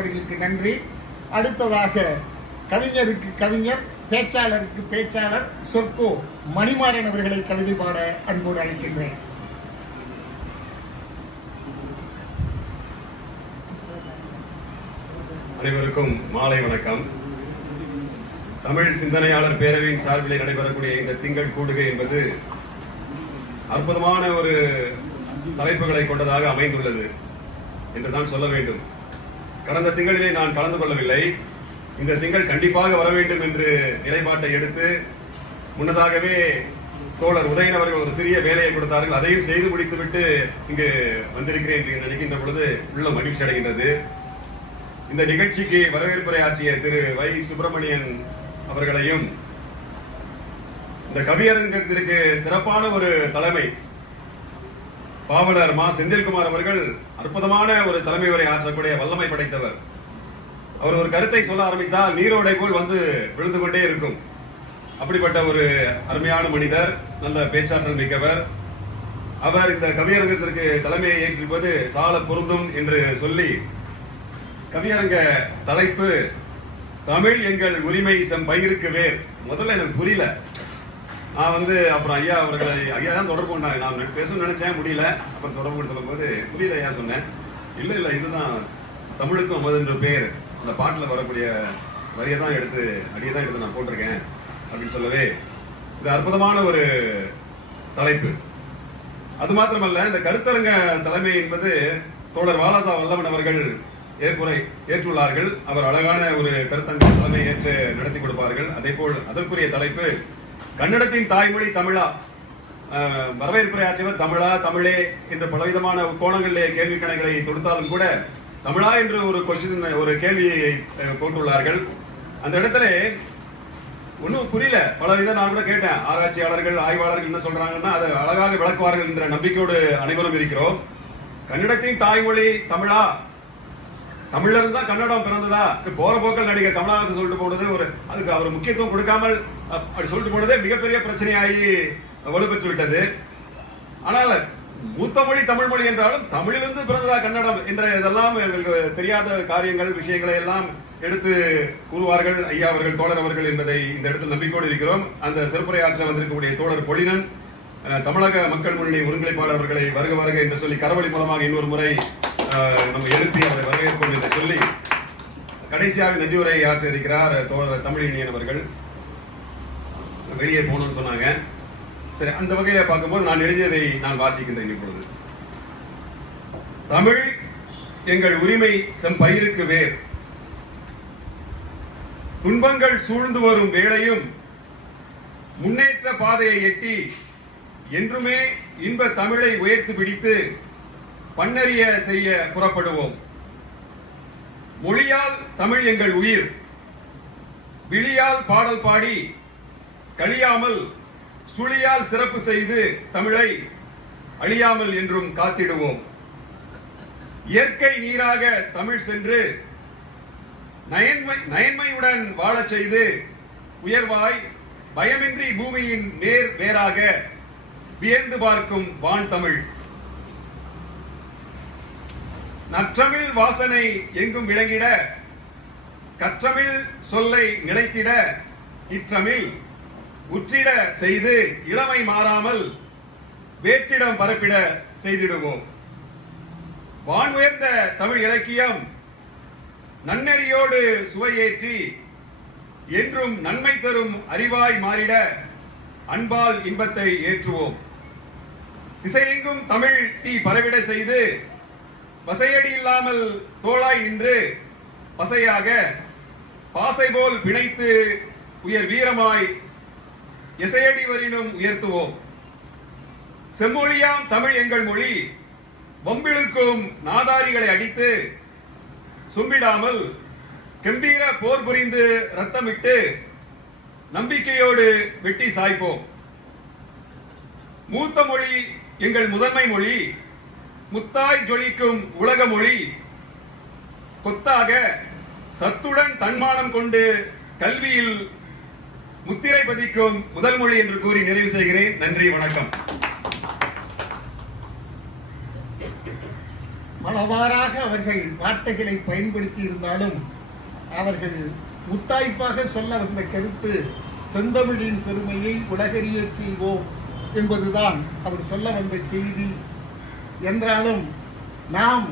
அவர்களுக்கு நன்றி. அடுத்ததாக கவிஞருக்கு கவிஞர், பேச்சாளருக்கு பேச்சாளர் சொற்கோ மணிமாறன் அவர்களை கவிதை பாட அன்போடு அழைக்கின்றேன். அனைவருக்கும் மாலை வணக்கம். தமிழ் சிந்தனையாளர் பேரவையின் சார்பில் நடைபெறக்கூடிய இந்த திங்கள் கூடுகை என்பது அற்புதமான ஒரு தலைப்புகளை கொண்டதாக அமைந்துள்ளது என்றுதான் சொல்ல வேண்டும். கடந்த திங்களிலே நான் கலந்து கொள்ளவில்லை. இந்த திங்கள் கண்டிப்பாக வர வேண்டும் என்று நிலைப்பாட்டை எடுத்து முன்னதாகவே தோழர் உதயன் அவர்கள் ஒரு சிறிய வேலையை கொடுத்தார்கள். அதையும் செய்து முடித்துவிட்டு இங்கு வந்திருக்கிறேன் என்று நினைக்கின்ற பொழுது உள்ள மகிழ்ச்சி அடைகின்றது. இந்த நிகழ்ச்சிக்கு வரவேற்புரை ஆற்றிய திரு வை சுப்பிரமணியன் அவர்களையும், இந்த கவியரங்கத்திற்கு சிறப்பான ஒரு தலைமை பாவலர் மா செந்தில்குமார் அவர்கள் அற்புதமான ஒரு தலைமை உரை ஆற்றக்கூடிய வல்லமை படைத்தவர். அவர் ஒரு கருத்தை சொல்ல ஆரம்பித்தால் நீரோடை போல் வந்து விழுந்து கொண்டே இருக்கும். அப்படிப்பட்ட ஒரு அருமையான மனிதர், நல்ல பேச்சாற்றல் மிக்கவர். அவர் இந்த கவியரங்கத்திற்கு தலைமையை ஏற்றிருப்பது சால பொருந்தும் என்று சொல்லி, கவியரங்க தலைப்பு தமிழ் எங்கள் உரிமை செம் பயிருக்கு வேர். முதல்ல எனக்கு புரியல. நான் அப்புறம் ஐயா அவர்களை தான் தொடர்பு கொண்டாங்க. நான் பேசணும்னு நினைச்சேன், முடியல. அப்புறம் தொடர்பு சொல்லும் போது புரியல ஐயா சொன்னேன். இல்லை இதுதான் தமிழுக்கும் அமதுன்ற பேர். அந்த பாட்டில் வரக்கூடிய வரியை தான் எடுத்து அடியை தான் எடுத்து நான் போட்டிருக்கேன் அப்படின்னு சொல்லவே இது அற்புதமான ஒரு தலைப்பு. அது மாத்திரமல்ல, இந்த கருத்தரங்க தலைமை என்பது தோழர் வாலாசா வல்லவன் அவர்கள் ஏற்றுள்ளார்கள். அவர் அழகான ஒரு கருத்தங்க தலைமை ஏற்று நடத்தி கொடுப்பார்கள். அதே போல் அதற்குரிய தலைப்பு கன்னடத்தின் தாய்மொழி தமிழா. வரவேற்புரை ஆற்றியவர் தமிழா தமிழே என்ற பலவிதமான கோணங்களிலே கேள்வி கணைகளை தொடுத்தாலும் கூட தமிழா என்று ஒரு கேள்வியை போட்டுள்ளார்கள். அந்த இடத்துல ஒன்றும் புரியல. பலவிதம் நான் கூட கேட்டேன். ஆராய்ச்சியாளர்கள் ஆய்வாளர்கள் என்ன சொல்றாங்கன்னா அதை அழகாக விளக்குவார்கள் என்ற நம்பிக்கையோடு அனைவரும் இருக்கிறோம். கன்னடத்தின் தாய்மொழி தமிழா, தமிழ்ல இருந்தா கன்னடம் பிறந்ததா? போற போக்கல் நடிகர் கமலஹாசன் சொல்லிட்டு போனது அதுக்கு அவர் முக்கியத்துவம் கொடுக்காமல் அப்படி சொல்லிட்டு போனதே மிகப்பெரிய பிரச்சனையாகி வலுப்பெற்று விட்டது. ஆனால் மூத்த மொழி தமிழ் மொழி என்றாலும் தமிழிலிருந்து பிறந்ததா கன்னடம் என்ற இதெல்லாம் எங்களுக்கு தெரியாத காரியங்கள், விஷயங்களை எல்லாம் எடுத்து கூறுவார்கள் ஐயா அவர்கள், தோழர் அவர்கள் என்பதை இந்த இடத்தில் நம்பிக்கையோடு இருக்கிறோம். அந்த சிறப்புரை ஆற்ற வந்திருக்கக்கூடிய தோழர் பொழினன், தமிழக மக்கள் முன்னணி ஒருங்கிணைப்பாளர் அவர்களை வருக வருக என்று சொல்லி கரவொலி மூலமாக இன்னொரு முறை நம்ம எழுப்பி அவரை வரவேற்போம் என்று சொல்லி கடைசியாக நன்றியுரை ஆற்ற இருக்கிறார் தோழர் தமிழினியன் அவர்கள். வெளியே போகணும்னு சொன்னாங்க. சரி, அந்த வகையில பார்க்கும்போது நான் எழுதியதை நான் வாசிக்கின்றேன் இப்பொழுது. தமிழ் எங்கள் உரிமை செம் பயிருக்கு வேர். துன்பங்கள் சூழ்ந்து வரும் வேளையும் முன்னேற்ற பாதையை எட்டி என்றுமே இன்ப தமிழை உயர்த்து பிடித்து பன்னறிய செய்ய புறப்படுவோம். மொழியால் தமிழ் எங்கள் உயிர், விழியால் பாடல் பாடி கழியாமல் சுழியால் சிறப்பு செய்து தமிழை அழியாமல் என்றும் காத்திடுவோம். இயற்கை நீராக தமிழ் சென்று நயன்மையுடன் வாழச் செய்து உயர்வாய் பயமின்றி பூமியின் நேர் வேறாக வியந்து பார்க்கும் வான் தமிழ். நற்றமிழ் வாசனை எங்கும் விளங்கிட, கற்றமிழ் சொல்லை நிலைத்திட, இற்றமிழ் உற்றிட செய்து இளமை மாறாமல் வேற்றிடம் பரப்பிட செய்திடுவோம். வான் உயர்ந்த தமிழ் இலக்கியம் நன்னெறியோடு சுவையேற்றி என்றும் நன்மை தரும் அறிவாய் மாறிட அன்பால் இன்பத்தை ஏற்றுவோம். திசையெங்கும் தமிழ் தீ பரவிட செய்து பசையடி இல்லாமல் தோளாய் நின்று பசையாக பாசை போல் பிணைத்து உயர் வீரமாய் இசையடி வரினும் உயர்த்துவோம். செம்மொழியாம் தமிழ் எங்கள் மொழி வம்பிழுக்கும் நாதாரிகளை அடித்து சும்பிடாமல் கம்பீர போர் புரிந்து ரத்தமிட்டு நம்பிக்கையோடு வெட்டி சாய்ப்போம். மூத்த மொழி எங்கள் முதன்மை மொழி, முத்தாய் ஜொலிக்கும் உலக மொழி, கொத்தாக சத்துடன் தன்மானம் கொண்டு கல்வியில் முத்திரை பதிக்கும் முதல் மொழி என்று கூறி நிறைவு செய்கிறேன். நன்றி, வணக்கம். பலவாறாக அவர்கள் வார்த்தைகளை பயன்படுத்தி இருந்தாலும் அவர்கள் முத்தாய்ப்பாக சொல்ல வந்த கருத்து செந்தமிழின் பெருமையை உலகறிய செய்வோம் என்பதுதான் அவர் சொல்ல வந்த செய்தி என்றாலும் நாம்